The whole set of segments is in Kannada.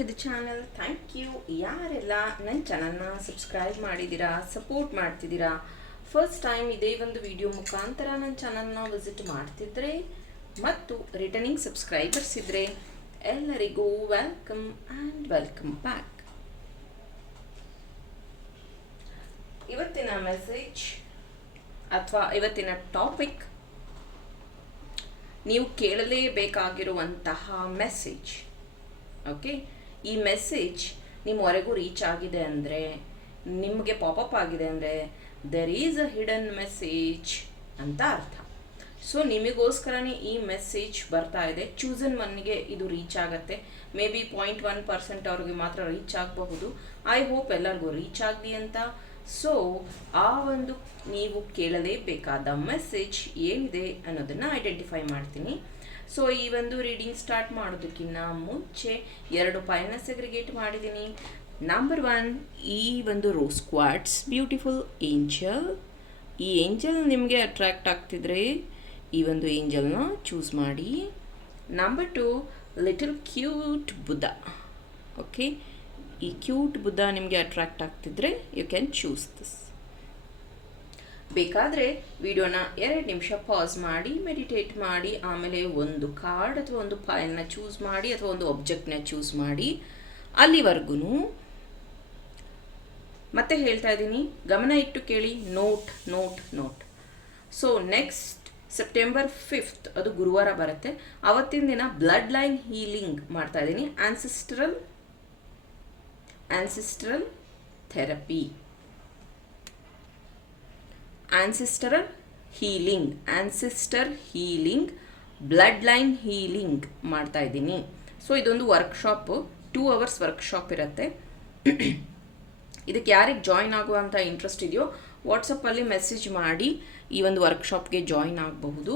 To the channel thank you ಯಾರೆಲ್ಲ ನನ್ನ ಚಾನಲ್ನ ಸಬ್ಸ್ಕ್ರೈಬ್ ಮಾಡಿದ್ದೀರಾ ಸಪೋರ್ಟ್ ಮಾಡ್ತಿದ್ದೀರಾ ಫಸ್ಟ್ ಟೈಮ್ ಇದೇ ಒಂದು ವಿಡಿಯೋ ಮುಖಾಂತರ ನನ್ನ ಚಾನಲ್ನ ವಿಸಿಟ್ ಮಾಡ್ತಿದ್ರೆ ಮತ್ತು ರಿಟರ್ನಿಂಗ್ ಸಬ್ಸ್ಕ್ರೈಬರ್ಸ್ ಇದ್ದರೆ ಎಲ್ಲರಿಗೂ ವೆಲ್ಕಮ್ ಆ್ಯಂಡ್ ವೆಲ್ಕಮ್ ಬ್ಯಾಕ್ ಇವತ್ತಿನ ಮೆಸೇಜ್ ಅಥವಾ ಇವತ್ತಿನ ಟಾಪಿಕ್ ನೀವು ಕೇಳಲೇಬೇಕಾಗಿರುವಂತಹ ಮೆಸೇಜ್ ಓಕೆ ಈ ಮೆಸೇಜ್ ನಿಮ್ಮವರೆಗೂ ರೀಚ್ ಆಗಿದೆ ಅಂದರೆ, ನಿಮಗೆ ಪಾಪಪ್ ಆಗಿದೆ ಅಂದರೆ there is a hidden message ಅಂತ ಅರ್ಥ. ಸೊ ನಿಮಗೋಸ್ಕರನೇ ಈ ಮೆಸೇಜ್ ಬರ್ತಾ ಇದೆ. ಚೂಸನ್ ಒನ್ಗೆ ಇದು ರೀಚ್ ಆಗುತ್ತೆ. May be point one percent ಅವ್ರಿಗೆ ಮಾತ್ರ ರೀಚ್ ಆಗಬಹುದು. ಐ ಹೋಪ್ ಎಲ್ಲರಿಗೂ ರೀಚ್ ಆಗಲಿ ಅಂತ. ಸೊ ಆ ಒಂದು ನೀವು ಕೇಳಲೇಬೇಕಾದ ಮೆಸೇಜ್ ಏನಿದೆ ಅನ್ನೋದನ್ನು ಐಡೆಂಟಿಫೈ ಮಾಡ್ತೀನಿ. ಸೊ ಈ ಒಂದು ರೀಡಿಂಗ್ ಸ್ಟಾರ್ಟ್ ಮಾಡೋದಕ್ಕಿಂತ ಮುಂಚೆ ಎರಡು ಪೈಲ್ನ ಸೆಗ್ರಿಗೇಟ್ ಮಾಡಿದ್ದೀನಿ. ನಂಬರ್ ಒನ್ ಈ ಒಂದು ರೋಸ್ ಕ್ವಾಟ್ಸ್ ಬ್ಯೂಟಿಫುಲ್ ಏಂಜಲ್ ಈ ಏಂಜಲ್ ನಿಮಗೆ ಅಟ್ರ್ಯಾಕ್ಟ್ ಆಗ್ತಿದ್ರೆ ಈ ಒಂದು ಏಂಜಲ್ನ ಚೂಸ್ ಮಾಡಿ. Number two little cute Buddha okay ಈ ಕ್ಯೂಟ್ ಬುದ್ಧ ನಿಮಗೆ ಅಟ್ರ್ಯಾಕ್ಟ್ ಆಗ್ತಿದ್ರೆ ಯು ಕ್ಯಾನ್ ಚೂಸ್ ದಿಸ್ ಬೇಕಾದರೆ ವಿಡಿಯೋನ ಎರಡು ನಿಮಿಷ ಪಾಸ್ ಮಾಡಿ ಮೆಡಿಟೇಟ್ ಮಾಡಿ, ಆಮೇಲೆ ಒಂದು ಕಾರ್ಡ್ ಅಥವಾ ಒಂದು ಫೈಲ್ನ ಚೂಸ್ ಮಾಡಿ ಅಥವಾ ಒಂದು ಆಬ್ಜೆಕ್ಟ್ನ ಚೂಸ್ ಮಾಡಿ. ಅಲ್ಲಿವರೆಗೂ ಮತ್ತೆ ಹೇಳ್ತಾ ಇದ್ದೀನಿ. ಗಮನ ಇಟ್ಟು ಕೇಳಿ. Note note note so next September fifth ಅದು ಗುರುವಾರ ಬರುತ್ತೆ. ಅವತ್ತಿನ ದಿನ ಬ್ಲಡ್ ಲೈನ್ ಹೀಲಿಂಗ್ ಮಾಡ್ತಾ ಇದ್ದೀನಿ. Ancestral ancestral therapy ancestral healing ancestor healing blood line healing ಮಾಡ್ತಾ ಇದ್ದೀನಿ. ಸೊ ಇದೊಂದು ವರ್ಕ್ಶಾಪು ಟೂ ಅವರ್ಸ್ ವರ್ಕ್ಶಾಪ್ ಇರುತ್ತೆ. ಇದಕ್ಕೆ ಯಾರಿಗೆ ಜಾಯಿನ್ ಆಗುವಂಥ ಇಂಟ್ರೆಸ್ಟ್ ಇದೆಯೋ ವಾಟ್ಸಪ್ಪಲ್ಲಿ ಮೆಸೇಜ್ ಮಾಡಿ ಈ ಒಂದು ವರ್ಕ್ಶಾಪ್ಗೆ ಜಾಯಿನ್ ಆಗಬಹುದು.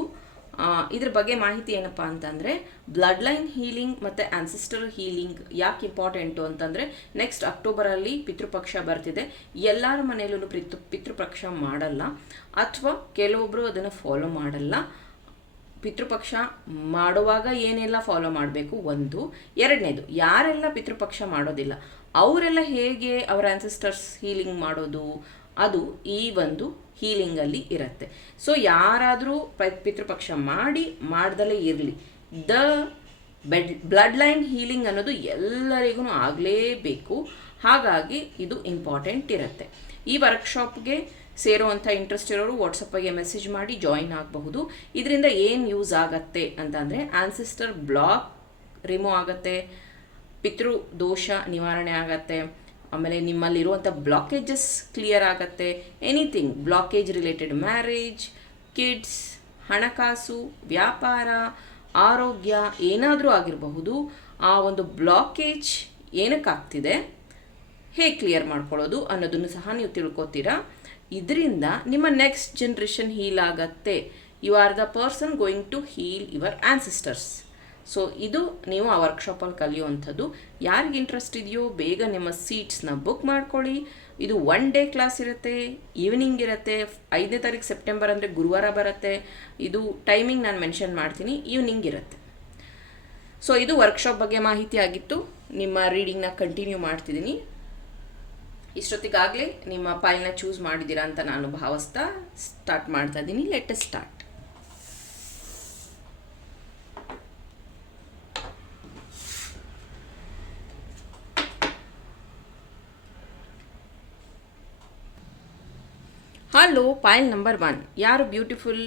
ಇದ್ರ ಬಗ್ಗೆ ಮಾಹಿತಿ ಏನಪ್ಪ ಅಂತಂದರೆ ಬ್ಲಡ್ ಲೈನ್ ಹೀಲಿಂಗ್ ಮತ್ತು ಆನ್ಸಿಸ್ಟರ್ ಹೀಲಿಂಗ್ ಯಾಕೆ ಇಂಪಾರ್ಟೆಂಟು ಅಂತಂದರೆ ನೆಕ್ಸ್ಟ್ ಅಕ್ಟೋಬರಲ್ಲಿ ಪಿತೃಪಕ್ಷ ಬರ್ತಿದೆ. ಎಲ್ಲರ ಮನೆಯಲ್ಲೂ ಪಿತೃ, ಪಿತೃಪಕ್ಷ ಮಾಡಲ್ಲ. ಅಥವಾ ಕೆಲವೊಬ್ಬರು ಅದನ್ನು ಫಾಲೋ ಮಾಡಲ್ಲ. ಪಿತೃಪಕ್ಷ ಮಾಡುವಾಗ ಏನೆಲ್ಲ ಫಾಲೋ ಮಾಡಬೇಕು? ಒಂದು. ಎರಡನೇದು, ಯಾರೆಲ್ಲ ಪಿತೃಪಕ್ಷ ಮಾಡೋದಿಲ್ಲ, ಅವರೆಲ್ಲ ಹೇಗೆ ಅವರ ಆನ್ಸಿಸ್ಟರ್ಸ್ ಹೀಲಿಂಗ್ ಮಾಡೋದು? ಅದು ಈ ಒಂದು ಹೀಲಿಂಗಲ್ಲಿ ಇರುತ್ತೆ. ಸೊ ಯಾರಾದರೂ ಪಿತೃಪಕ್ಷ ಮಾಡಿ, ಮಾಡ್ದಲೇ ಇರಲಿ. The bed blood line healing ಅನ್ನೋದು ಎಲ್ಲರಿಗೂ ಆಗಲೇಬೇಕು. ಹಾಗಾಗಿ ಇದು ಇಂಪಾರ್ಟೆಂಟ್ ಇರುತ್ತೆ. ಈ ವರ್ಕ್ಶಾಪ್ಗೆ ಸೇರುವಂಥ ಇಂಟ್ರೆಸ್ಟ್ ಇರೋರು ವಾಟ್ಸಪ್ಪಿಗೆ ಮೆಸೇಜ್ ಮಾಡಿ ಜಾಯಿನ್ ಆಗಬಹುದು. ಇದರಿಂದ ಏನು ಯೂಸ್ ಆಗತ್ತೆ ಅಂತಂದರೆ ಆನ್ಸಿಸ್ಟರ್ ಬ್ಲಾಕ್ ರಿಮೂವ್ ಆಗುತ್ತೆ ಪಿತೃ ದೋಷ ನಿವಾರಣೆ ಆಗತ್ತೆ. ಆಮೇಲೆ ನಿಮ್ಮಲ್ಲಿರುವಂಥ ಬ್ಲಾಕೇಜಸ್ ಕ್ಲಿಯರ್ ಆಗುತ್ತೆ. Anything blockage related marriage kids ಹಣಕಾಸು, ವ್ಯಾಪಾರ, ಆರೋಗ್ಯ ಏನಾದರೂ ಆಗಿರಬಹುದು, ಆ ಒಂದು ಬ್ಲಾಕೇಜ್ ಏನಕ್ಕಾಗ್ತಿದೆ? ಹೇಗೆ ಕ್ಲಿಯರ್ ಮಾಡ್ಕೊಳ್ಳೋದು ಅನ್ನೋದನ್ನು ಸಹ ನೀವು ತಿಳ್ಕೊತೀರಾ? ಇದರಿಂದ ನಿಮ್ಮ ನೆಕ್ಸ್ಟ್ ಜನ್ರೇಷನ್ ಹೀಲ್ ಆಗತ್ತೆ. You are the person going to heal your ancestors so ಇದು ನೀವು ಆ ವರ್ಕ್ಶಾಪಲ್ಲಿ ಕಲಿಯುವಂಥದ್ದು. ಯಾರಿಗೆ ಇಂಟ್ರೆಸ್ಟ್ ಇದೆಯೋ, ಬೇಗ ನಿಮ್ಮ ಸೀಟ್ಸ್ನ ಬುಕ್ ಮಾಡ್ಕೊಳ್ಳಿ. ಇದು ಒನ್ ಡೇ ಕ್ಲಾಸ್ ಇರುತ್ತೆ ಈವ್ನಿಂಗ್ ಇರುತ್ತೆ, ಐದನೇ ತಾರೀಕು ಸೆಪ್ಟೆಂಬರ್ ಅಂದರೆ ಗುರುವಾರ ಬರುತ್ತೆ. ಇದು ಟೈಮಿಂಗ್ ನಾನು ಮೆನ್ಷನ್ ಮಾಡ್ತೀನಿ ಈವ್ನಿಂಗ್ ಇರುತ್ತೆ. ಸೊ ಇದು ವರ್ಕ್ಶಾಪ್ ಬಗ್ಗೆ ಮಾಹಿತಿ ಆಗಿತ್ತು. ನಿಮ್ಮ ರೀಡಿಂಗ್ನ ಕಂಟಿನ್ಯೂ ಮಾಡ್ತಿದ್ದೀನಿ. ಇಷ್ಟೊತ್ತಿಗಾಗಲೇ ನಿಮ್ಮ ಫೈಲ್ನ ಚೂಸ್ ಮಾಡಿದ್ದೀರಾ ಅಂತ ನಾನು ಭಾವಿಸ್ತಾ ಸ್ಟಾರ್ಟ್ ಮಾಡ್ತಾ ಇದ್ದೀನಿ. Let start hello pile number one ಯಾರು ಬ್ಯೂಟಿಫುಲ್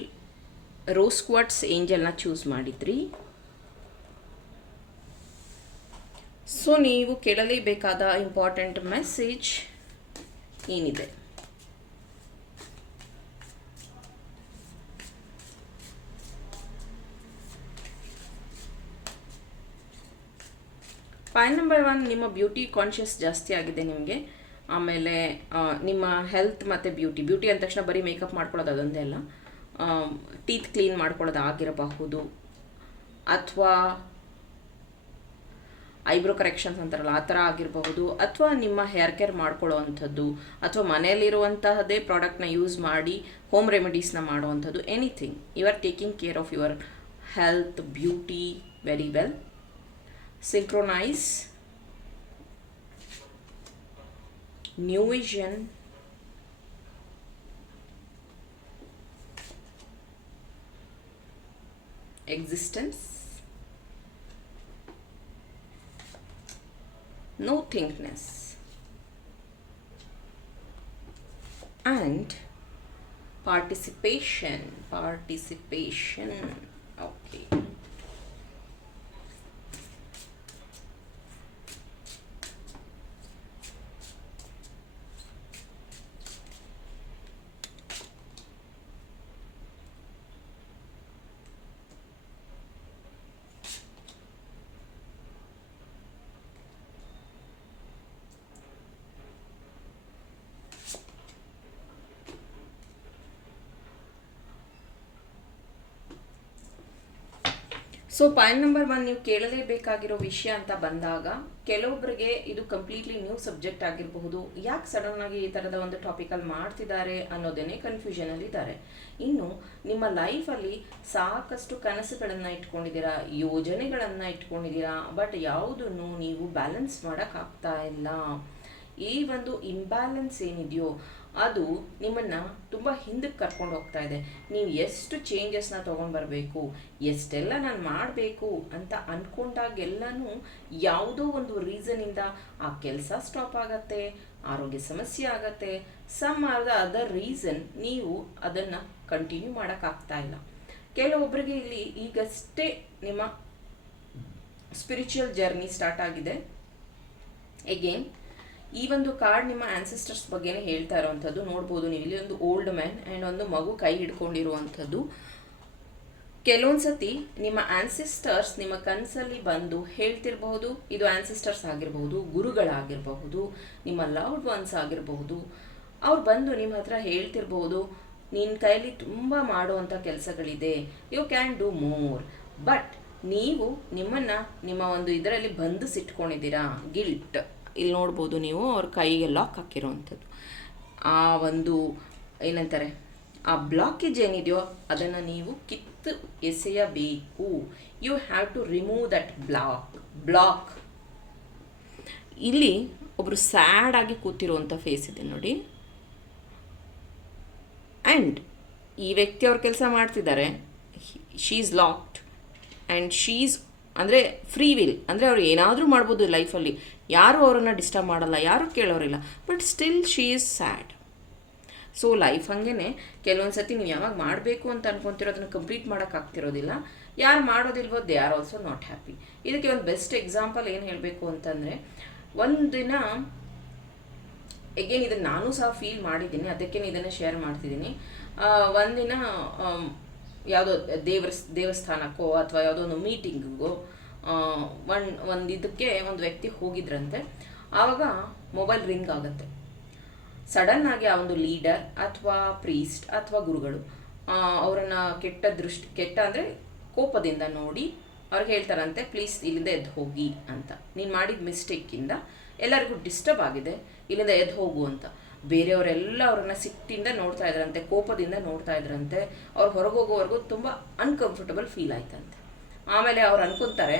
ರೋಸ್ ಕ್ವಾಟ್ಸ್ ಏಂಜಲ್ನ ಚೂಸ್ ಮಾಡಿದ್ರಿ? ಸೊ ನೀವು ಕೇಳಲೇಬೇಕಾದ ಇಂಪಾರ್ಟೆಂಟ್ ಮೆಸೇಜ್ ಏನಿದೆ? ಫೈಲ್ ನಂಬರ್ ಒನ್ ನಿಮ್ಮ ಬ್ಯೂಟಿ ಕಾನ್ಷಿಯಸ್ ಜಾಸ್ತಿ ಆಗಿದೆ ನಿಮಗೆ. ಆಮೇಲೆ ನಿಮ್ಮ ಹೆಲ್ತ್ ಮತ್ತು ಬ್ಯೂಟಿ ಬ್ಯೂಟಿ ಅಂದ ತಕ್ಷಣ ಬರೀ ಮೇಕಪ್ ಮಾಡ್ಕೊಳ್ಳೋದು ಅದೊಂದೇ ಅಲ್ಲ. ಟೀತ್ ಕ್ಲೀನ್ ಮಾಡ್ಕೊಳ್ಳೋದು ಆಗಿರಬಹುದು. ಅಥವಾ ಐಬ್ರೋ ಕರೆಕ್ಷನ್ಸ್ ಅಂತಾರಲ್ಲ, ಆ ಥರ ಆಗಿರಬಹುದು. ಅಥವಾ ನಿಮ್ಮ ಹೇರ್ ಕೇರ್ ಮಾಡ್ಕೊಳ್ಳೋ ಅಂಥದ್ದು ಅಥವಾ ಮನೆಯಲ್ಲಿರುವಂತಹದ್ದೇ ಪ್ರಾಡಕ್ಟ್ನ ಯೂಸ್ ಮಾಡಿ ಹೋಮ್ ರೆಮಿಡೀಸ್ನ ಮಾಡುವಂಥದ್ದು anything you are taking care of your health beauty very well synchronize new vision. Existence. No thinkness and participation. Participation. Okay so point number one ನೀವು ಕೇಳಲೇಬೇಕಾಗಿರೋ ವಿಷಯ ಅಂತ ಬಂದಾಗ ಕೆಲವೊಬ್ಬರಿಗೆ ಇದು ಕಂಪ್ಲೀಟ್ಲಿ ನ್ಯೂ ಸಬ್ಜೆಕ್ಟ್ ಆಗಿರಬಹುದು. ಯಾಕೆ ಸಡನ್ ಆಗಿ ಈ ಥರದ ಒಂದು ಟಾಪಿಕಲ್ಲಿ ಮಾಡ್ತಿದ್ದಾರೆ ಅನ್ನೋದೇನೆ ಕನ್ಫ್ಯೂಷನಲ್ಲಿ ಇದ್ದಾರೆ. ಇನ್ನು, ನಿಮ್ಮ ಲೈಫಲ್ಲಿ ಸಾಕಷ್ಟು ಕನಸುಗಳನ್ನು ಇಟ್ಕೊಂಡಿದ್ದೀರಾ, ಯೋಜನೆಗಳನ್ನು ಇಟ್ಕೊಂಡಿದ್ದೀರಾ ಬಟ್ ಯಾವುದನ್ನು ನೀವು ಬ್ಯಾಲೆನ್ಸ್ ಮಾಡೋಕ್ಕಾಗ್ತಾ ಇಲ್ಲ. ಈ ಒಂದು ಇಂಬ್ಯಾಲೆನ್ಸ್ ಏನಿದೆಯೋ ಅದು ನಿಮ್ಮನ್ನು ತುಂಬ ಹಿಂದಕ್ಕೆ ಕರ್ಕೊಂಡು ಹೋಗ್ತಾ ಇದೆ. ನೀವು ಎಷ್ಟು ಚೇಂಜಸ್ನ ತೊಗೊಂಡು ಬರಬೇಕು ಎಷ್ಟೆಲ್ಲ ನಾನು ಮಾಡಬೇಕು ಅಂತ ಅಂದ್ಕೊಂಡಾಗೆಲ್ಲನೂ ಯಾವುದೋ ಒಂದು ರೀಸನಿಂದ ಆ ಕೆಲಸ ಸ್ಟಾಪ್ ಆಗತ್ತೆ, ಆರೋಗ್ಯ ಸಮಸ್ಯೆ ಆಗತ್ತೆ some are the other reason ನೀವು ಅದನ್ನು ಕಂಟಿನ್ಯೂ ಮಾಡೋಕ್ಕಾಗ್ತಾ ಇಲ್ಲ. ಕೆಲವೊಬ್ಬರಿಗೆ ಇಲ್ಲಿ ಈಗಷ್ಟೇ ನಿಮ್ಮ ಸ್ಪಿರಿಚುವಲ್ ಜರ್ನಿ ಸ್ಟಾರ್ಟ್ ಆಗಿದೆ. ಎಗೇನ್ ಈ ಒಂದು ಕಾರ್ಡ್ ನಿಮ್ಮ ಆನ್ಸೆಸ್ಟರ್ಸ್ ಬಗ್ಗೆನೇ ಹೇಳ್ತಾ ಇರುವಂಥದ್ದು, ನೋಡ್ಬೋದು ನೀವು. ಇಲ್ಲಿ ಒಂದು ಓಲ್ಡ್ ಮ್ಯಾನ್ ಆ್ಯಂಡ್ ಒಂದು ಮಗು ಕೈ ಹಿಡ್ಕೊಂಡಿರುವಂಥದ್ದು. ಕೆಲವೊಂದು ಸತಿ ನಿಮ್ಮ ಆನ್ಸಿಸ್ಟರ್ಸ್ ನಿಮ್ಮ ಕನಸಲ್ಲಿ ಬಂದು ಹೇಳ್ತಿರಬಹುದು, ಇದು ಆನ್ಸಿಸ್ಟರ್ಸ್ ಆಗಿರಬಹುದು, ಗುರುಗಳಾಗಿರಬಹುದು, ನಿಮ್ಮ ಲವ್ಡ್ ಒನ್ಸ್ ಆಗಿರಬಹುದು. ಅವ್ರು ಬಂದು ನಿಮ್ಮ ಹತ್ರ ಹೇಳ್ತಿರ್ಬಹುದು ನಿನ್ನ ಕೈಲಿ ತುಂಬ ಮಾಡುವಂಥ ಕೆಲಸಗಳಿದೆ you can do more but ನೀವು ನಿಮ್ಮನ್ನು ನಿಮ್ಮ ಒಂದು ಇದರಲ್ಲಿ ಬಂಧಿಸಿಟ್ಕೊಂಡಿದ್ದೀರಾ ಗಿಲ್ಟ್ ಇಲ್ಲಿ ನೋಡ್ಬೋದು ನೀವು ಅವ್ರ ಕೈಗೆ ಲಾಕ್ ಹಾಕಿರೋವಂಥದ್ದು. ಆ ಒಂದು ಏನಂತಾರೆ, ಆ ಬ್ಲಾಕೇಜ್ ಏನಿದೆಯೋ ಅದನ್ನು ನೀವು ಕಿತ್ತು ಎಸೆಯಬೇಕು. You have to remove that block block ಇಲ್ಲಿ ಒಬ್ಬರು ಸ್ಯಾಡ್ ಆಗಿ ಕೂತಿರುವಂಥ ಫೇಸ್ ಇದೆ ನೋಡಿ. ಆ್ಯಂಡ್ ಈ ವ್ಯಕ್ತಿ ಅವ್ರ ಕೆಲಸ ಮಾಡ್ತಿದ್ದಾರೆ. She is locked and she's ಅಂದರೆ ಫ್ರೀ ವಿಲ್ ಅಂದರೆ ಅವ್ರು ಏನಾದರೂ ಮಾಡ್ಬೋದು ಲೈಫಲ್ಲಿ ಯಾರೂ ಅವರನ್ನು ಡಿಸ್ಟರ್ಬ್ ಮಾಡಲ್ಲ, ಯಾರೂ ಕೇಳೋರಿಲ್ಲ. But still she is sad so life ಹಂಗೆ ಕೆಲವೊಂದು ಸತಿ ನೀವು ಯಾವಾಗ ಮಾಡಬೇಕು ಅಂತ ಅನ್ಕೊತಿರೋ ಅದನ್ನು ಕಂಪ್ಲೀಟ್ ಮಾಡೋಕ್ಕಾಗ್ತಿರೋದಿಲ್ಲ ಯಾರು ಮಾಡೋದಿಲ್ವೋ they are also not happy ಇದಕ್ಕೆ ಒಂದು ಬೆಸ್ಟ್ ಎಕ್ಸಾಂಪಲ್ ಏನು ಹೇಳಬೇಕು ಅಂತಂದರೆ ಒಂದು ದಿನ ಎಗೇನ್ ಇದನ್ನು ನಾನು ಸಹ ಫೀಲ್ ಮಾಡಿದ್ದೀನಿ. ಅದಕ್ಕೆ ಇದನ್ನು ಶೇರ್ ಮಾಡ್ತಿದ್ದೀನಿ. ಒಂದಿನ ಯಾವುದೋ ದೇವರ ದೇವಸ್ಥಾನಕ್ಕೋ ಅಥವಾ ಯಾವುದೋ ಒಂದು ಮೀಟಿಂಗಿಗೋ ಒನ್ ಒಂದು ಇದಕ್ಕೆ ಒಂದು ವ್ಯಕ್ತಿ ಹೋಗಿದ್ರಂತೆ, ಆವಾಗ ಮೊಬೈಲ್ ರಿಂಗ್ ಆಗುತ್ತೆ. ಸಡನ್ ಆಗಿ ಆ ಒಂದು ಲೀಡರ್ ಅಥವಾ ಪ್ರೀಸ್ಟ್ ಅಥವಾ ಗುರುಗಳು ಅವರನ್ನು ಕೆಟ್ಟ ದೃಷ್ಟಿ, ಕೆಟ್ಟ ಅಂದರೆ ಕೋಪದಿಂದ ನೋಡಿ ಅವ್ರಿಗೆ ಹೇಳ್ತಾರಂತೆ, ಪ್ಲೀಸ್ ಇಲ್ಲಿಂದ ಎದ್ದು ಹೋಗಿ ಅಂತ. ನೀನು ಮಾಡಿದ ಮಿಸ್ಟೇಕಿಂದ ಎಲ್ಲರಿಗೂ ಡಿಸ್ಟರ್ಬ್ ಆಗಿದೆ, ಇಲ್ಲಿಂದ ಎದ್ದು ಹೋಗು ಅಂತ. ಬೇರೆಯವರೆಲ್ಲ ಅವ್ರನ್ನ ಸಿಟ್ಟಿಂದ ನೋಡ್ತಾ ಇದ್ರಂತೆ, ಕೋಪದಿಂದ ನೋಡ್ತಾ ಇದ್ರಂತೆ, ಅವ್ರು ಹೊರಗೆ ಹೋಗೋವರೆಗೂ ತುಂಬ ಅನ್ಕಂಫರ್ಟಬಲ್ ಫೀಲ್ ಆಯ್ತಂತೆ. ಆಮೇಲೆ ಅವ್ರು ಅನ್ಕೊಂತಾರೆ,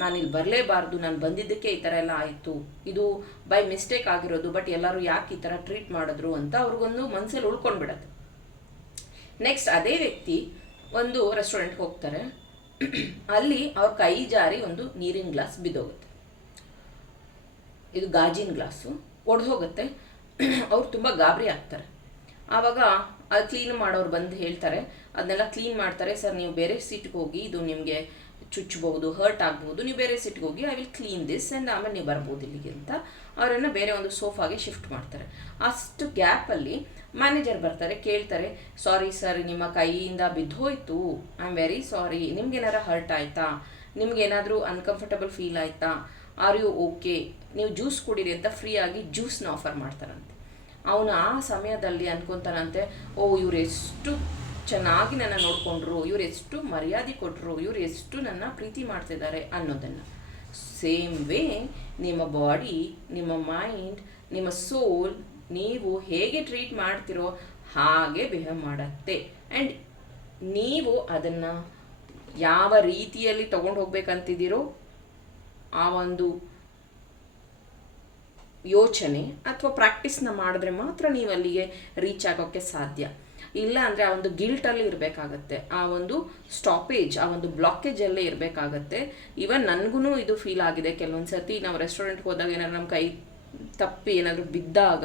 ನಾನು ಇಲ್ಲಿ ಬರಲೇಬಾರ್ದು, ನಾನು ಬಂದಿದ್ದಕ್ಕೆ ಈ ಥರ ಎಲ್ಲ ಆಯಿತು, ಇದು ಬೈ ಮಿಸ್ಟೇಕ್ ಆಗಿರೋದು ಬಟ್ ಎಲ್ಲರೂ ಯಾಕೆ ಈ ಥರ ಟ್ರೀಟ್ ಮಾಡಿದ್ರು ಅಂತ ಅವ್ರಿಗೊಂದು ಮನಸ್ಸಲ್ಲಿ ಉಳ್ಕೊಂಡ್ಬಿಡತ್ತೆ. ನೆಕ್ಸ್ಟ್ ಅದೇ ವ್ಯಕ್ತಿ ಒಂದು ರೆಸ್ಟೋರೆಂಟ್ಗೆ ಹೋಗ್ತಾರೆ, ಅಲ್ಲಿ ಅವ್ರ ಕೈ ಜಾರಿ ಒಂದು ನೀರಿನ ಗ್ಲಾಸ್ ಬಿದ್ದೋಗುತ್ತೆ. ಇದು ಗಾಜಿನ ಗ್ಲಾಸು ಒಡೆದು ಹೋಗುತ್ತೆ ಅವ್ರು ತುಂಬ ಗಾಬರಿ ಆಗ್ತಾರೆ. ಆವಾಗ ಅದು ಕ್ಲೀನ್ ಮಾಡೋರು ಬಂದು ಹೇಳ್ತಾರೆ ಅದನ್ನೆಲ್ಲ ಕ್ಲೀನ್ ಮಾಡ್ತಾರೆ, ಸರ್, ನೀವು ಬೇರೆ ಸೀಟ್ಗೆ ಹೋಗಿ, ಇದು ನಿಮಗೆ ಚುಚ್ಚಬಹುದು ಹರ್ಟ್ ಆಗ್ಬೋದು ನೀವು ಬೇರೆ ಸಿಟ್ಗೆ ಹೋಗಿ I will clean this and ಆಮೇಲೆ ನೀವು ಬರ್ಬೋದು ಇಲ್ಲಿಗೆ ಅಂತ ಅವರನ್ನು ಬೇರೆ ಒಂದು ಸೋಫಾಗೆ ಶಿಫ್ಟ್ ಮಾಡ್ತಾರೆ. ಅಷ್ಟು ಗ್ಯಾಪಲ್ಲಿ ಮ್ಯಾನೇಜರ್ ಬರ್ತಾರೆ, ಕೇಳ್ತಾರೆ ಸಾರಿ ಸರ್ ನಿಮ್ಮ ಕೈಯಿಂದ ಬಿದ್ದೋಯ್ತು. ಐ ಆಮ್ ವೆರಿ ಸಾರಿ ನಿಮ್ಗೇನಾರ ಹರ್ಟ್ ಆಯಿತಾ? ನಿಮ್ಗೇನಾದರೂ ಅನ್ಕಂಫರ್ಟಬಲ್ ಫೀಲ್ ಆಯಿತಾ? ಆರ್ ಯು ಓಕೆ ನೀವು ಜ್ಯೂಸ್ ಕುಡೀರಿ ಅಂತ ಫ್ರೀಯಾಗಿ ಜ್ಯೂಸ್ನ ಆಫರ್ ಮಾಡ್ತಾರಂತೆ. ಅವನು ಆ ಸಮಯದಲ್ಲಿ ಅನ್ಕೊತಾನಂತೆ, ಓ, ಇವ್ರು ಎಷ್ಟು ಚೆನ್ನಾಗಿ ನನ್ನ ನೋಡಿಕೊಂಡ್ರು, ಇವ್ರು ಎಷ್ಟು ಮರ್ಯಾದೆ ಕೊಟ್ಟರು ಇವ್ರು ಎಷ್ಟು ನನ್ನ ಪ್ರೀತಿ ಮಾಡ್ತಿದ್ದಾರೆ ಅನ್ನೋದನ್ನು. ಸೇಮ್ ವೇ ನಿಮ್ಮ ಬಾಡಿ ನಿಮ್ಮ ಮೈಂಡ್ ನಿಮ್ಮ ಸೋಲ್ ನೀವು ಹೇಗೆ ಟ್ರೀಟ್ ಮಾಡ್ತಿರೋ ಹಾಗೆ ಬಿಹೇವ್ ಮಾಡುತ್ತೆ. ಆ್ಯಂಡ್ ನೀವು ಅದನ್ನು ಯಾವ ರೀತಿಯಲ್ಲಿ ತೊಗೊಂಡು ಹೋಗ್ಬೇಕಂತಿದ್ದೀರೋ ಆ ಒಂದು ಯೋಚನೆ ಅಥವಾ ಪ್ರಾಕ್ಟೀಸ್ನ ಮಾಡಿದ್ರೆ ಮಾತ್ರ ನೀವು ಅಲ್ಲಿಗೆ ರೀಚ್ ಆಗೋಕ್ಕೆ ಸಾಧ್ಯ. ಇಲ್ಲ ಅಂದರೆ ಆ ಒಂದು ಗಿಲ್ಟಲ್ಲಿ ಇರಬೇಕಾಗತ್ತೆ. ಆ ಒಂದು ಸ್ಟಾಪೇಜ್ ಆ ಒಂದು ಬ್ಲಾಕೇಜಲ್ಲೇ ಇರಬೇಕಾಗತ್ತೆ. ಇವನ್ ನನಗೂ ಇದು ಫೀಲ್ ಆಗಿದೆ. ಕೆಲವೊಂದು ಸರ್ತಿ ನಾವು ರೆಸ್ಟೋರೆಂಟ್ಗೆ ಹೋದಾಗ ಏನಾದ್ರು ನಮ್ಮ ಕೈ ತಪ್ಪಿ ಏನಾದರೂ ಬಿದ್ದಾಗ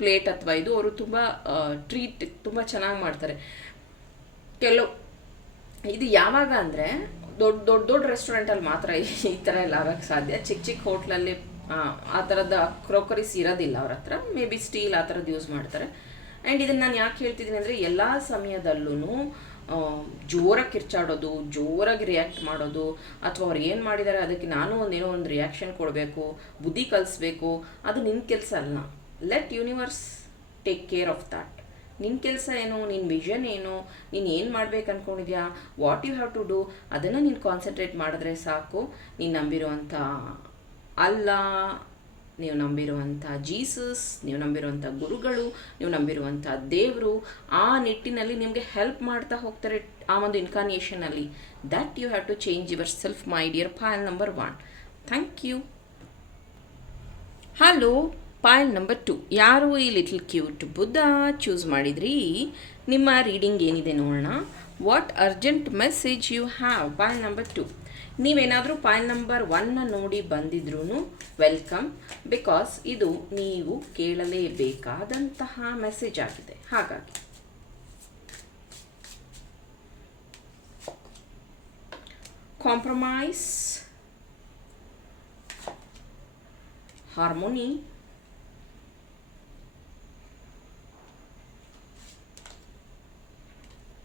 ಪ್ಲೇಟ್ ಅಥವಾ ಇದು ಅವರು ತುಂಬ ಟ್ರೀಟ್ ತುಂಬ ಚೆನ್ನಾಗಿ ಮಾಡ್ತಾರೆ. ಕೆಲವು, ಇದು ಯಾವಾಗ ಅಂದರೆ ದೊಡ್ಡ ದೊಡ್ಡ ದೊಡ್ಡ ರೆಸ್ಟೋರೆಂಟಲ್ಲಿ ಮಾತ್ರ ಈ ಥರ ಎಲ್ಲ ಆಗೋಕ್ಕೆ ಸಾಧ್ಯ. ಚಿಕ್ಕ ಚಿಕ್ಕ ಹೋಟ್ಲಲ್ಲಿ ಆ ಥರದ ಕ್ರೋಕರೀಸ್ ಇರೋದಿಲ್ಲ ಅವ್ರ ಹತ್ರ. ಮೇ ಬಿ ಸ್ಟೀಲ್ ಆ ಥರದ್ದು ಯೂಸ್ ಮಾಡ್ತಾರೆ. ಆ್ಯಂಡ್ ಇದನ್ನು ನಾನು ಯಾಕೆ ಹೇಳ್ತಿದ್ದೀನಿ ಅಂದರೆ ಎಲ್ಲ ಸಮಯದಲ್ಲೂ ಜೋರಾಗಿ ಕಿರ್ಚಾಡೋದು, ಜೋರಾಗಿ ರಿಯಾಕ್ಟ್ ಮಾಡೋದು, ಅಥವಾ ಅವ್ರು ಏನು ಮಾಡಿದ್ದಾರೆ ಅದಕ್ಕೆ ನಾನು ಒಂದೇನೋ ಒಂದು ರಿಯಾಕ್ಷನ್ ಕೊಡಬೇಕು, ಬುದ್ಧಿ ಕಲಿಸ್ಬೇಕು, ಅದು ನಿನ್ನ ಕೆಲಸ ಅಲ್ಲ let universe take care of that ನಿನ್ನ ಕೆಲಸ ಏನು ನಿನ್ನ ವಿಷನ್ ಏನು, ನೀನು ಏನು ಮಾಡ್ಬೇಕು ಅಂದ್ಕೊಂಡಿದ್ಯಾ what you have to do ಅದನ್ನು ನೀನು ಕಾನ್ಸಂಟ್ರೇಟ್ ಮಾಡಿದ್ರೆ ಸಾಕು, ನೀನು ನಂಬಿರುವಂಥ ಅಲ್ಲ ನೀವು ನಂಬಿರುವಂಥ ಜೀಸಸ್, ನೀವು ನಂಬಿರುವಂಥ ಗುರುಗಳು, ನೀವು ನಂಬಿರುವಂಥ ದೇವರು, ಆ ನಿಟ್ಟಿನಲ್ಲಿ ನಿಮಗೆ ಹೆಲ್ಪ್ ಮಾಡ್ತಾ ಹೋಗ್ತಾರೆ ಆ ಒಂದು ಇನ್ಕಾನಿಯೇಷನಲ್ಲಿ that you have to change yourself my dear pile number one thank you hello pile number two ಯಾರು ಈ ಲಿಟಲ್ ಕ್ಯೂಟ್ ಬುದ್ಧ ಚೂಸ್ ಮಾಡಿದ್ರಿ? ನಿಮ್ಮ ರೀಡಿಂಗ್ ಏನಿದೆ ನೋಡೋಣ. What urgent message you have pile number two ನೀವೇನಾದರೂ ಪಾಯಿಂಟ್ ನಂಬರ್ ಒನ್ನ ನೋಡಿ ಬಂದಿದ್ರೂ ವೆಲ್ಕಮ್ ಬಿಕಾಸ್ ಇದು ನೀವು ಕೇಳಲೇಬೇಕಾದಂತಹ ಮೆಸೇಜ್ ಆಗಿದೆ. ಹಾಗಾಗಿ. Compromise harmony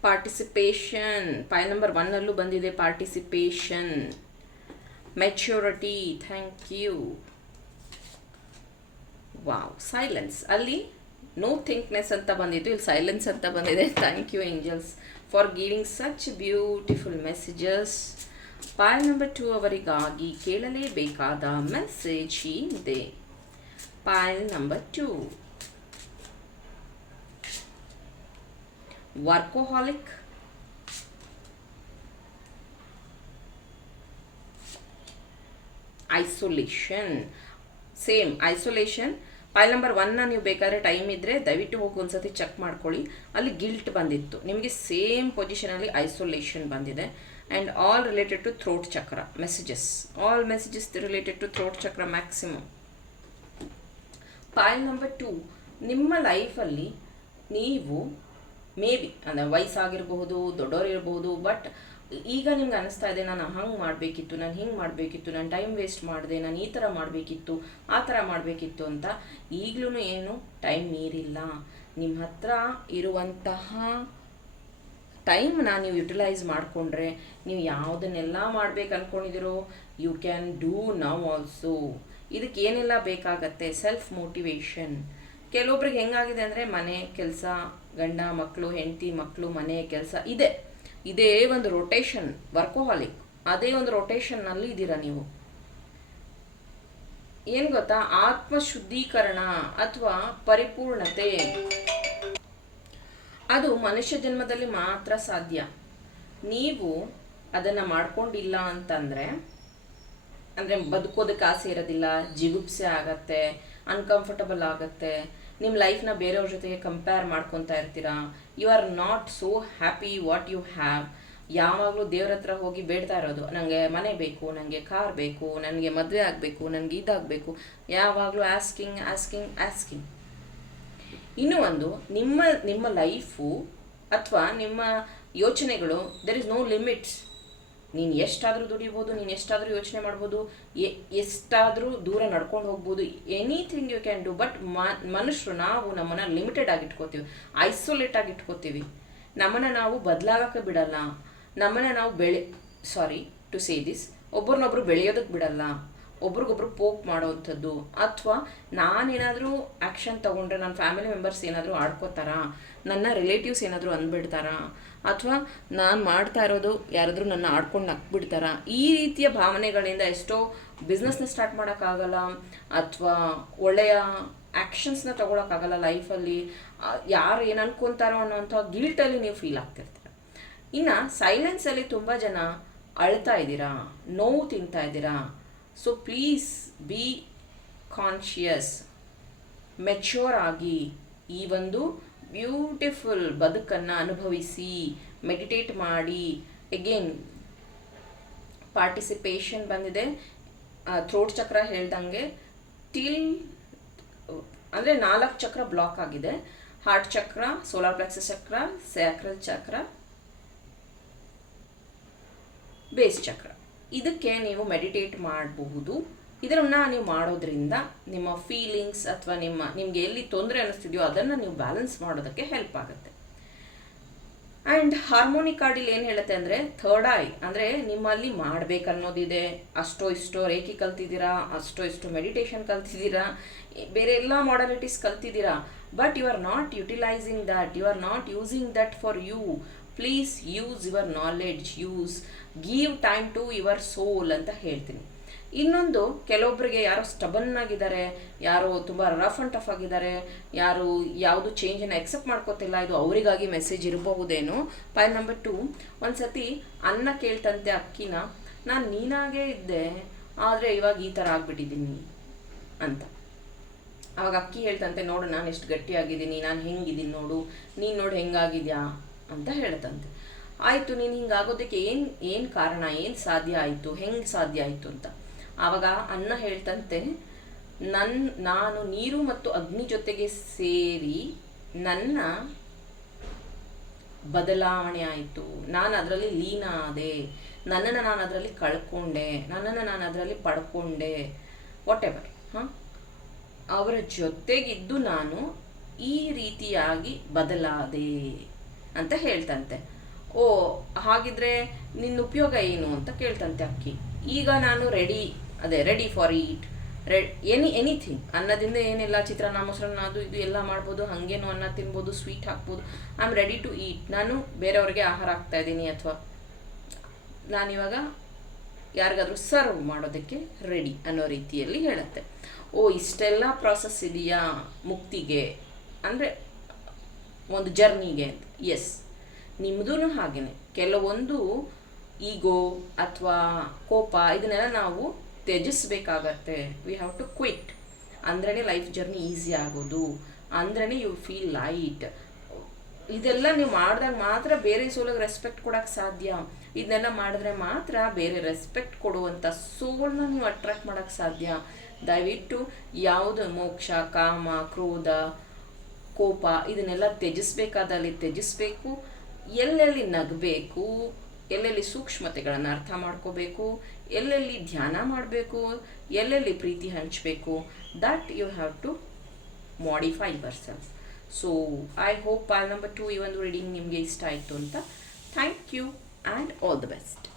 participation pile number ಒನ್ನಲ್ಲೂ ಬಂದಿದೆ participation maturity thank you wow silence ಅಲ್ಲಿ ನೋ ಥಿಂಕ್ನೆಸ್ ಅಂತ ಬಂದಿತ್ತು. ಇಲ್ಲಿ ಸೈಲೆನ್ಸ್ ಅಂತ ಬಂದಿದೆ. Thank you angels for giving such beautiful messages pile number two ಅವರಿಗಾಗಿ ಕೇಳಲೇಬೇಕಾದ ಮೆಸೇಜ್ ಇದೆ. Pile number two workaholic? Isolation same isolation pile number ಒನ್ನ ನೀವು ಬೇಕಾದ್ರೆ ಟೈಮ್ ಇದ್ದರೆ ದಯವಿಟ್ಟು ಹೋಗಿ ಒಂದ್ಸತಿ ಚೆಕ್ ಮಾಡ್ಕೊಳ್ಳಿ. ಅಲ್ಲಿ ಗಿಲ್ಟ್ ಬಂದಿತ್ತು. ನಿಮಗೆ ಸೇಮ್ ಪೊಸಿಷನಲ್ಲಿ ಐಸೋಲೇಷನ್ ಬಂದಿದೆ. And all related to throat chakra messages all messages related to throat chakra maximum pile number two ನಿಮ್ಮ ಲೈಫಲ್ಲಿ ನೀವು ಮೇ ಬಿ ಅಂದರೆ ವಯಸ್ಸಾಗಿರಬಹುದು ದೊಡ್ಡವ್ರು ಇರಬಹುದು ಬಟ್ ಈಗ ನಿಮ್ಗೆ ಅನಿಸ್ತಾ ಇದೆ, ನಾನು ಹಂಗೆ ಮಾಡಬೇಕಿತ್ತು, ನಾನು ಹಿಂಗೆ ಮಾಡಬೇಕಿತ್ತು, ನಾನು ಟೈಮ್ ವೇಸ್ಟ್ ಮಾಡಿದೆ, ನಾನು ಈ ಥರ ಮಾಡಬೇಕಿತ್ತು, ಆ ಥರ ಮಾಡಬೇಕಿತ್ತು ಅಂತ ಈಗಲೂ ಏನು ಟೈಮ್ ಮೀರಿಲ್ಲ. ನಿಮ್ಮ ಹತ್ರ ಇರುವಂತಹ ಟೈಮ್ನ ನೀವು ಯುಟಿಲೈಸ್ ಮಾಡಿಕೊಂಡ್ರೆ, ನೀವು ಯಾವುದನ್ನೆಲ್ಲ ಮಾಡ್ಬೇಕು ಅಂದ್ಕೊಂಡಿದ್ದೀರೋ you can do now also ಇದಕ್ಕೆ ಏನೆಲ್ಲ ಬೇಕಾಗತ್ತೆ? ಸೆಲ್ಫ್ ಮೋಟಿವೇಶನ್ ಕೆಲವೊಬ್ರಿಗೆ ಹೆಂಗಾಗಿದೆ ಅಂದರೆ ಮನೆ ಕೆಲಸ, ಗಂಡ ಮಕ್ಕಳು ಹೆಂಡತಿ ಮಕ್ಕಳು ಮನೆ ಕೆಲಸ ಇದೆ. ಇದೇ ಒಂದು ರೊಟೇಷನ್ ವರ್ಕೋಹಾಲಿಕ್ ಅದೇ ಒಂದು ರೊಟೇಷನ್ನಲ್ಲಿ ಇದ್ದೀರಾ ನೀವು? ಏನು ಗೊತ್ತಾ? ಆತ್ಮ ಶುದ್ಧೀಕರಣ ಅಥವಾ ಪರಿಪೂರ್ಣತೆ. ಅದು ಮನುಷ್ಯ ಜನ್ಮದಲ್ಲಿ ಮಾತ್ರ ಸಾಧ್ಯ. ನೀವು ಅದನ್ನು ಮಾಡ್ಕೊಂಡಿಲ್ಲ ಅಂತಂದರೆ, ಅಂದರೆ ಬದುಕೋದಕ್ಕೆ ಆಸೆ ಇರೋದಿಲ್ಲ, ಜಿಗುಪ್ಸೆ ಆಗತ್ತೆ ಅನ್ಕಂಫರ್ಟಬಲ್ ಆಗುತ್ತೆ ನಿಮ್ಮ ಲೈಫ್ನ ಬೇರೆಯವ್ರ ಜೊತೆಗೆ ಕಂಪೇರ್ ಮಾಡ್ಕೊತಾ ಇರ್ತೀರಾ? You are not so happy what you have ಯಾವಾಗಲೂ ದೇವ್ರ ಹತ್ರ ಹೋಗಿ ಬೇಡ್ತಾ ಇರೋದು. ನನಗೆ ಮನೆ ಬೇಕು ನನಗೆ ಕಾರ್ ಬೇಕು ನನಗೆ ಮದುವೆ ಆಗಬೇಕು ನನಗೆ ಇದಾಗಬೇಕು. ಯಾವಾಗಲೂ ಆಸ್ಕಿಂಗ್ ಆಸ್ಕಿಂಗ್ ಆಸ್ಕಿಂಗ್ ಇನ್ನೂ ಒಂದು, ನಿಮ್ಮ ನಿಮ್ಮ ಲೈಫು ಅಥವಾ ನಿಮ್ಮ ಯೋಚನೆಗಳು ದೆರ್ ಇಸ್ ನೋ ಲಿಮಿಟ್ಸ್ ನೀನು ಎಷ್ಟಾದರೂ ದುಡಿಬೋದು, ನೀನು ಎಷ್ಟಾದರೂ ಯೋಚನೆ ಮಾಡ್ಬೋದು ಎಷ್ಟಾದರೂ ದೂರ ನಡ್ಕೊಂಡು ಹೋಗ್ಬೋದು anything you can do but ಮನುಷ್ಯರು ನಾವು ನಮ್ಮನ್ನು ಲಿಮಿಟೆಡ್ ಆಗಿ ಇಟ್ಕೋತೀವಿ ಐಸೋಲೇಟ್ ಆಗಿ ಇಟ್ಕೋತೀವಿ ನಮ್ಮನ್ನು ನಾವು ಬದಲಾಗಕ್ಕೆ ಬಿಡಲ್ಲ. ನಮ್ಮನ್ನು ನಾವು ಬೆಳೆ ಸಾರಿ ಟು ಸೇ ದಿಸ್ ಒಬ್ರನ್ನೊಬ್ರು ಬೆಳೆಯೋದಕ್ಕೆ ಬಿಡಲ್ಲ. ಒಬ್ರಿಗೊಬ್ರು ಪೋಕ್ ಮಾಡೋವಂಥದ್ದು ಅಥವಾ ನಾನೇನಾದರೂ ಆ್ಯಕ್ಷನ್ ತೊಗೊಂಡ್ರೆ ನನ್ನ ಫ್ಯಾಮಿಲಿ ಮೆಂಬರ್ಸ್ ಏನಾದರೂ ಆಡ್ಕೋತಾರಾ, ನನ್ನ ರಿಲೇಟಿವ್ಸ್ ಏನಾದರೂ ಅಂದ್ಬಿಡ್ತಾರಾ ಅಥವಾ ನಾನು ಮಾಡ್ತಾ ಇರೋದು ಯಾರಾದರೂ ನನ್ನ ಆಡ್ಕೊಂಡು ನಕ್ಬಿಡ್ತಾರ ಈ ರೀತಿಯ ಭಾವನೆಗಳಿಂದ ಎಷ್ಟೋ ಬಿಸ್ನೆಸ್ನ ಸ್ಟಾರ್ಟ್ ಮಾಡೋಕ್ಕಾಗಲ್ಲ, ಅಥವಾ ಒಳ್ಳೆಯ ಆ್ಯಕ್ಷನ್ಸ್ನ ತೊಗೊಳಕ್ಕಾಗಲ್ಲ ಲೈಫಲ್ಲಿ ಯಾರು ಏನು ಅನ್ಕೊತಾರೋ ಅನ್ನೋಂಥ ಗಿಲ್ಟಲ್ಲಿ ನೀವು ಫೀಲ್ ಆಗ್ತಿರ್ತೀರ. ಇನ್ನು ಸೈಲೆನ್ಸಲ್ಲಿ ತುಂಬ ಜನ ಅಳ್ತಾ ಇದ್ದೀರಾ? ನೋವು ತಿಂತಾ ಇದ್ದೀರಾ? So please be conscious mature ಆಗಿ ಈ ಒಂದು ಬ್ಯೂಟಿಫುಲ್ ಬದುಕನ್ನು ಅನುಭವಿಸಿ, ಮೆಡಿಟೇಟ್ ಮಾಡಿ. ಎಗೇನ್ ಪಾರ್ಟಿಸಿಪೇಷನ್ ಬಂದಿದೆ. ಥ್ರೋಟ್ ಚಕ್ರ ಹೇಳ್ದಂಗೆ ಟಿಲ್ ಅಂದರೆ ನಾಲ್ಕು ಚಕ್ರ ಬ್ಲಾಕ್ ಆಗಿದೆ. Heart chakra solar plexus chakra sacral chakra base chakra. ಇದಕ್ಕೆ ನೀವು ಮೆಡಿಟೇಟ್ ಮಾಡಬಹುದು. ಇದನ್ನು ನೀವು ಮಾಡೋದ್ರಿಂದ ನಿಮ್ಮ ಫೀಲಿಂಗ್ಸ್ ಅಥವಾ ನಿಮ್ಮ, ನಿಮಗೆ ಎಲ್ಲಿ ತೊಂದರೆ ಅನ್ನಿಸ್ತಿದೆಯೋ ಅದನ್ನು ನೀವು ಬ್ಯಾಲೆನ್ಸ್ ಮಾಡೋದಕ್ಕೆ ಹೆಲ್ಪ್ ಆಗುತ್ತೆ. ಆ್ಯಂಡ್ ಹಾರ್ಮೋನಿಕ್ ಕಾರ್ಡಿಲ್ ಏನು ಹೇಳುತ್ತೆ ಅಂದರೆ ಥರ್ಡ್ ಐ ಅಂದರೆ ನಿಮ್ಮಲ್ಲಿ ಮಾಡಬೇಕನ್ನೋದಿದೆ. ಅಷ್ಟೋ ಇಷ್ಟೋ ರೇಖಿ ಕಲ್ತಿದ್ದೀರಾ, ಅಷ್ಟೋ ಇಷ್ಟೋ ಮೆಡಿಟೇಷನ್ ಕಲ್ತಿದ್ದೀರಾ, ಬೇರೆ ಎಲ್ಲ modalities ಕಲ್ತಿದ್ದೀರಾ but you are not utilising that you are not using that for you please use your knowledge use give time to your soul ಅಂತ ಹೇಳ್ತೀನಿ. ಇನ್ನೊಂದು ಕೆಲವೊಬ್ಬರಿಗೆ ಯಾರೋ ಸ್ಟಬನ್ ಆಗಿದ್ದಾರೆ, ಯಾರೋ ತುಂಬ ರಫ್ ಅಂಡ್ ಟಫ್ ಆಗಿದ್ದಾರೆ, ಯಾರು ಯಾವುದು ಚೇಂಜನ್ನು ಎಕ್ಸೆಪ್ಟ್ ಮಾಡ್ಕೋತಿಲ್ಲ, ಇದು ಅವರಿಗಾಗಿ ಮೆಸೇಜ್ ಇರಬಹುದೇನು. ಪಾಯಿಂಟ್ ನಂಬರ್ ಟು ಒಂದು ಸತಿ ಅನ್ನ ಕೇಳ್ತಂತೆ ಅಕ್ಕಿನ, ನಾನು ನೀನಾಗೇ ಇದ್ದೆ, ಆದರೆ ಇವಾಗ ಈ ಥರ ಆಗಿಬಿಟ್ಟಿದ್ದೀನಿ ಅಂತ. ಅವಾಗ ಅಕ್ಕಿ ಹೇಳ್ತಂತೆ, ನೋಡು, ನಾನು ಎಷ್ಟು ಗಟ್ಟಿಯಾಗಿದ್ದೀನಿ, ನಾನು ಹೆಂಗಿದ್ದೀನಿ ನೋಡು, ನೀನು ನೋಡು ಹೆಂಗಾಗಿದ್ಯಾ? ಅಂತ ಹೇಳ್ತಂತೆ. ಆಯಿತು, ನೀನು ಹಿಂಗಾಗೋದಕ್ಕೆ ಏನು ಏನು ಕಾರಣ, ಏನು ಸಾಧ್ಯ ಆಯಿತು, ಹೆಂಗೆ ಸಾಧ್ಯ ಆಯಿತು? ಅಂತ. ಆವಾಗ ಅನ್ನ ಹೇಳ್ತಂತೆ ನನ್ನ ನಾನು ನೀರು ಮತ್ತು ಅಗ್ನಿ ಜೊತೆಗೆ ಸೇರಿ ನನ್ನ ಬದಲಾವಣೆ ಆಯಿತು. ನಾನು ಅದರಲ್ಲಿ ಲೀನ ಆದೆ. ನನ್ನನ್ನು ನಾನು ಅದರಲ್ಲಿ ಕಳ್ಕೊಂಡೆ. ನನ್ನನ್ನು ನಾನು ಅದರಲ್ಲಿ ಪಡ್ಕೊಂಡೆ. ವಾಟ್ ಎವರ್ ಹಾಂ? ಅವರ ಜೊತೆಗಿದ್ದು ನಾನು ಈ ರೀತಿಯಾಗಿ ಬದಲಾದೆ ಅಂತ ಹೇಳ್ತಂತೆ. ಓ, ಹಾಗಿದ್ರೆ ನಿನ್ನ ಉಪಯೋಗ ಏನು ಅಂತ ಕೇಳ್ತಂತೆ ಅಕ್ಕಿ. ಈಗ ನಾನು ರೆಡಿ ಅದೇ ready for eat red any anything ಅನ್ನದಿಂದ ಏನೆಲ್ಲ ಚಿತ್ರಾನ್ನ ಮೊಸರನ್ನ ಅದು ಇದು ಎಲ್ಲ ಮಾಡ್ಬೋದು, ಹಾಗೇನು ಅನ್ನ ತಿನ್ಬೋದು ಸ್ವೀಟ್ ಹಾಕ್ಬೋದು. I am ready to eat ನಾನು ಬೇರೆಯವ್ರಿಗೆ ಆಹಾರ ಹಾಕ್ತಾ ಇದ್ದೀನಿ ಅಥವಾ ನಾನಿವಾಗ ಯಾರಿಗಾದ್ರೂ ಸರ್ವ್ ಮಾಡೋದಕ್ಕೆ ರೆಡಿ ಅನ್ನೋ ರೀತಿಯಲ್ಲಿ ಹೇಳುತ್ತೆ. ಓ, ಇಷ್ಟೆಲ್ಲ ಪ್ರಾಸೆಸ್ ಇದೆಯಾ ಮುಕ್ತಿಗೆ? ಅಂದರೆ ಒಂದು ಜರ್ನಿಗೆ ಅಂತ. ಎಸ್ ನಿಮ್ಮದೂ ಹಾಗೆಯೇ ಕೆಲವೊಂದು ಈಗೋ ಅಥವಾ ಕೋಪ, ಇದನ್ನೆಲ್ಲ ನಾವು ತ್ಯಜಿಸ್ಬೇಕಾಗತ್ತೆ ವಿ ಹ್ಯಾವ್ ಟು ಕ್ವಿಟ್ ಅಂದ್ರೇ ಲೈಫ್ ಜರ್ನಿ ಈಸಿ ಆಗೋದು. ಅಂದ್ರೇ ಯು ಫೀಲ್ ಲೈಟ್ ಇದೆಲ್ಲ ನೀವು ಮಾಡಿದಾಗ ಮಾತ್ರ ಬೇರೆ ಸೋಲಿಗೆ ರೆಸ್ಪೆಕ್ಟ್ ಕೊಡೋಕ್ಕೆ ಸಾಧ್ಯ. ಇದನ್ನೆಲ್ಲ ಮಾಡಿದ್ರೆ ಮಾತ್ರ ಬೇರೆ ರೆಸ್ಪೆಕ್ಟ್ ಕೊಡುವಂಥ ಸೋಲ್ನ ನೀವು ಅಟ್ರಾಕ್ಟ್ ಮಾಡೋಕ್ಕೆ ಸಾಧ್ಯ. ದಯವಿಟ್ಟು ಯಾವುದು ಮೋಕ್ಷ, ಕಾಮ, ಕ್ರೋಧ, ಕೋಪ ಇದನ್ನೆಲ್ಲ ತ್ಯಜಿಸ್ಬೇಕಾದಲ್ಲಿ ತ್ಯಜಿಸ್ಬೇಕು ಎಲ್ಲೆಲ್ಲಿ ನಗಬೇಕು, ಎಲ್ಲೆಲ್ಲಿ ಸೂಕ್ಷ್ಮತೆಗಳನ್ನು ಅರ್ಥ ಮಾಡ್ಕೋಬೇಕು ಎಲ್ಲೆಲ್ಲಿ ಧ್ಯಾನ ಮಾಡಬೇಕು, ಎಲ್ಲೆಲ್ಲಿ ಪ್ರೀತಿ ಹಂಚಬೇಕು that you have to modify yourself so I hope pile number two ಈ ಒಂದು ರೀಡಿಂಗ್ ನಿಮಗೆ ಇಷ್ಟ ಆಯಿತು ಅಂತ. Thank you and all the best